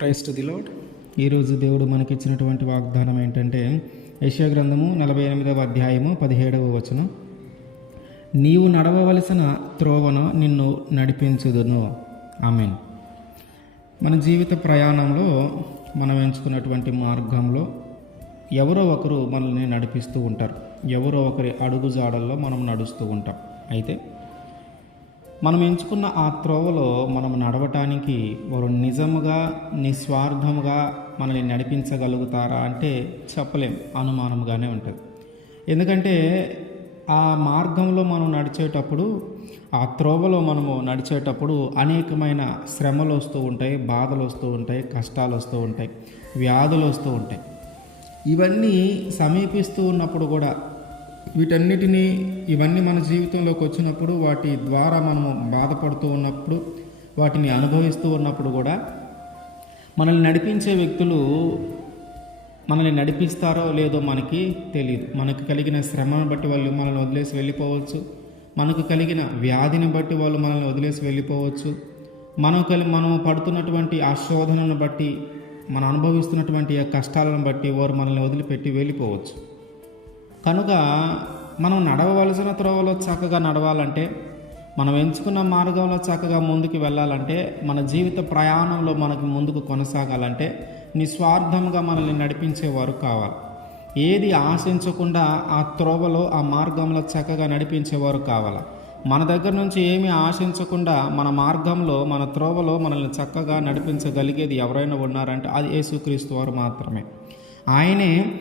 Christ the load ఈరోజు దేవుడు మనకిచ్చినటువంటి వాగ్దానం ఏంటంటే యశ్యా గ్రంథము నలభై ఎనిమిదవ అధ్యాయము పదిహేడవ వచనం. నీవు నడవవలసిన త్రోవను నిన్ను నడిపించుదును. ఆమెన్. మన జీవిత ప్రయాణంలో మనం ఎంచుకున్నటువంటి మార్గంలో ఎవరో ఒకరు మనల్ని నడిపిస్తూ ఉంటారు. ఎవరో ఒకరి అడుగుజాడల్లో మనం నడుస్తూ ఉంటాం. అయితే మనం ఎంచుకున్న ఆ త్రోవలో మనం నడవటానికి వారు నిజముగా నిస్వార్థముగా మనల్ని నడిపించగలుగుతారా అంటే చెప్పలేం. అనుమానంగానే ఉంటుంది. ఎందుకంటే ఆ మార్గంలో మనం నడిచేటప్పుడు ఆ త్రోవలో మనము నడిచేటప్పుడు అనేకమైన శ్రమలు వస్తూ ఉంటాయి బాధలు వస్తూ ఉంటాయి కష్టాలు వస్తూ ఉంటాయి వ్యాధులు వస్తూ ఉంటాయి. ఇవన్నీ సమీపిస్తూ ఉన్నప్పుడు కూడా వీటన్నిటినీ ఇవన్నీ మన జీవితంలోకి వచ్చినప్పుడు వాటి ద్వారా మనము బాధపడుతూ ఉన్నప్పుడు వాటిని అనుభవిస్తూ ఉన్నప్పుడు కూడా మనల్ని నడిపించే వ్యక్తులు మనల్ని నడిపిస్తారో లేదో మనకి తెలియదు మనకు కలిగిన శ్రమను బట్టి వాళ్ళు మనల్ని వదిలేసి వెళ్ళిపోవచ్చు. మనకు కలిగిన వ్యాధిని బట్టి వాళ్ళు మనల్ని వదిలేసి వెళ్ళిపోవచ్చు. మనం కలి మనం పడుతున్నటువంటి ఆ శోధనను బట్టి మనం అనుభవిస్తున్నటువంటి ఆ కష్టాలను బట్టి వారు మనల్ని వదిలిపెట్టి వెళ్ళిపోవచ్చు. కనుక మనం నడవవలసిన త్రోవలో చక్కగా నడవాలంటే మనం ఎంచుకున్న మార్గంలో చక్కగా ముందుకు వెళ్ళాలంటే మన జీవిత ప్రయాణంలో మనకు ముందుకు కొనసాగాలంటే నిస్వార్థంగా మనల్ని నడిపించేవారు కావాలి. ఏది ఆశించకుండా ఆ త్రోవలో ఆ మార్గంలో చక్కగా నడిపించేవారు కావాలి. మన దగ్గర నుంచి ఏమీ ఆశించకుండా మన మార్గంలో మన త్రోవలో మనల్ని చక్కగా నడిపించగలిగేది ఎవరైనా ఉన్నారంటే అది యేసుక్రీస్తు వారు మాత్రమే. ఆయనే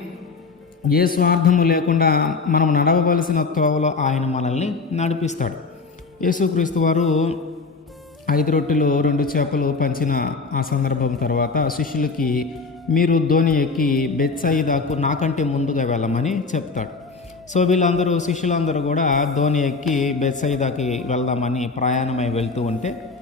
ఏ స్వార్థము లేకుండా మనం నడవవలసిన త్రోవలో ఆయన మనల్ని నడిపిస్తాడు. యేసుక్రీస్తు వారు ఐదు రొట్టెలు రెండు చేపలు పంచిన ఆ సందర్భం తర్వాత శిష్యులకి మీరు ధోని ఎక్కి బెత్సయిదాకు నాకంటే ముందుగా వెళ్ళమని చెప్తాడు. సో వీళ్ళందరూ శిష్యులందరూ కూడా ధోని ఎక్కి బెత్సయిదాకి వెళ్దామని ప్రయాణమై వెళ్తూ ఉంటే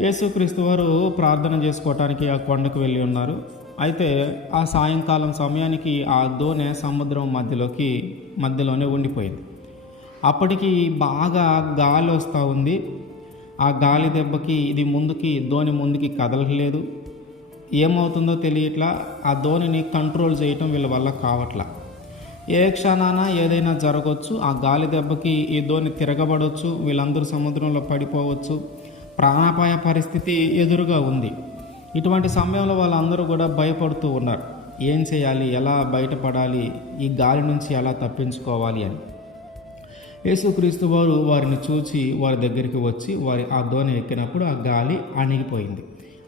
యేసుక్రీస్తు వారు ప్రార్థన చేసుకోవటానికి ఆ కొండకు వెళ్ళి ఉన్నారు. అయితే ఆ సాయంకాలం సమయానికి ఆ దోణె సముద్రం మధ్యలోకి మధ్యలోనే ఉండిపోయింది. అప్పటికి బాగా గాలి వస్తూ ఉంది. ఆ గాలి దెబ్బకి ఇది ముందుకి దోణి ముందుకి కదలలేదు ఏమవుతుందో తెలియట్లా ఆ దోణిని కంట్రోల్ చేయటం వీళ్ళ వల్ల కావట్లా. ఏ క్షణాన ఏదైనా జరగవచ్చు ఆ గాలి దెబ్బకి ఈ దోణి తిరగబడవచ్చు వీళ్ళందరూ సముద్రంలో పడిపోవచ్చు. ప్రాణాపాయ పరిస్థితి ఎదురుగా ఉంది. ఇటువంటి సమయంలో వాళ్ళందరూ కూడా భయపడుతూ ఉన్నారు. ఏం చేయాలి? ఎలా బయటపడాలి? ఈ గాలి నుంచి ఎలా తప్పించుకోవాలి అని. యేసుక్రీస్తు వారు వారిని చూచి వారి దగ్గరికి వచ్చి వారి ఆ దోణి ఎక్కినప్పుడు ఆ గాలి అణిగిపోయింది.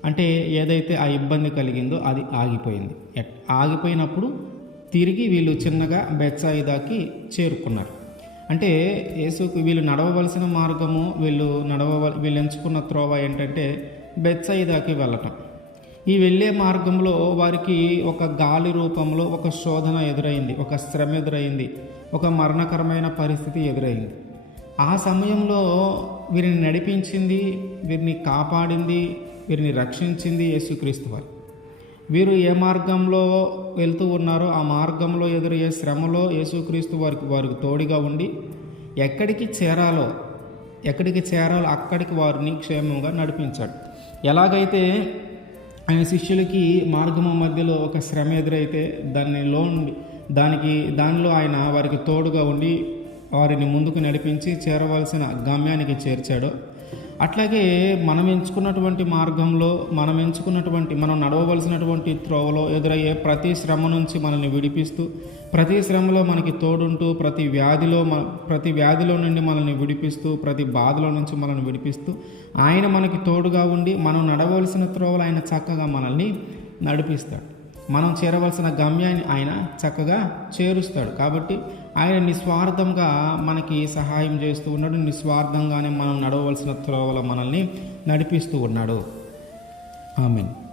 అంటే ఏదైతే ఆ ఇబ్బంది కలిగిందో అది ఆగిపోయింది. ఎట్- ఆగిపోయినప్పుడు తిరిగి వీళ్ళు చిన్నగా బెత్సాయిదాకి చేరుకున్నారు. అంటే యేసుకు వీళ్ళు నడవవలసిన మార్గము వీళ్ళు నడవ వీళ్ళు ఎంచుకున్న త్రోవ ఏంటంటే బెచ్చాయిదాకి వెళ్ళటం. ఈ వెళ్ళే మార్గంలో వారికి ఒక గాలి రూపంలో ఒక శోధన ఎదురైంది ఒక శ్రమ ఎదురైంది ఒక మరణకరమైన పరిస్థితి ఎదురైంది. ఆ సమయంలో వీరిని నడిపించింది వీరిని కాపాడింది వీరిని రక్షించింది యేసుక్రీస్తు వారు. వీరు ఏ మార్గంలో వెళ్తూ ఉన్నారో ఆ మార్గంలో ఎదురయ్యే శ్రమలో యేసుక్రీస్తు వారికి వారికి తోడుగా ఉండి ఎక్కడికి చేరాలో ఎక్కడికి చేరాలో అక్కడికి వారిని క్షేమంగా నడిపించాడు. ఎలాగైతే ఆయన శిష్యులకి మార్గము మధ్యలో ఒక శ్రమ ఎదురైతే దాన్ని లోన్ దానికి దానిలో ఆయన వారికి తోడుగా ఉండి వారిని ముందుకు నడిపించి చేరవలసిన గమ్యానికి చేర్చాడు. అట్లాగే మనం ఎంచుకున్నటువంటి మార్గంలో మనం ఎంచుకున్నటువంటి మనం నడవవలసినటువంటి త్రోవలో ఎదురయ్యే ప్రతి శ్రమ నుంచి మనల్ని విడిపిస్తూ ప్రతి శ్రమలో మనకి తోడుంటూ ప్రతి వ్యాధిలో మ ప్రతి వ్యాధిలో నుండి మనల్ని విడిపిస్తూ ప్రతి బాధలో నుంచి మనల్ని విడిపిస్తూ ఆయన మనకి తోడుగా ఉండి మనం నడవలసిన త్రోవలు ఆయన చక్కగా మనల్ని నడిపిస్తాడు. మనం చేరవలసిన గమ్యాన్ని ఆయన చక్కగా చేరుస్తాడు. కాబట్టి ఆయన నిస్వార్థంగా మనకి సహాయం చేస్తూ ఉన్నాడు. నిస్వార్థంగానే మనం నడవవలసిన త్రోవల మనల్ని నడిపిస్తూ ఉన్నాడు. ఆమెన్.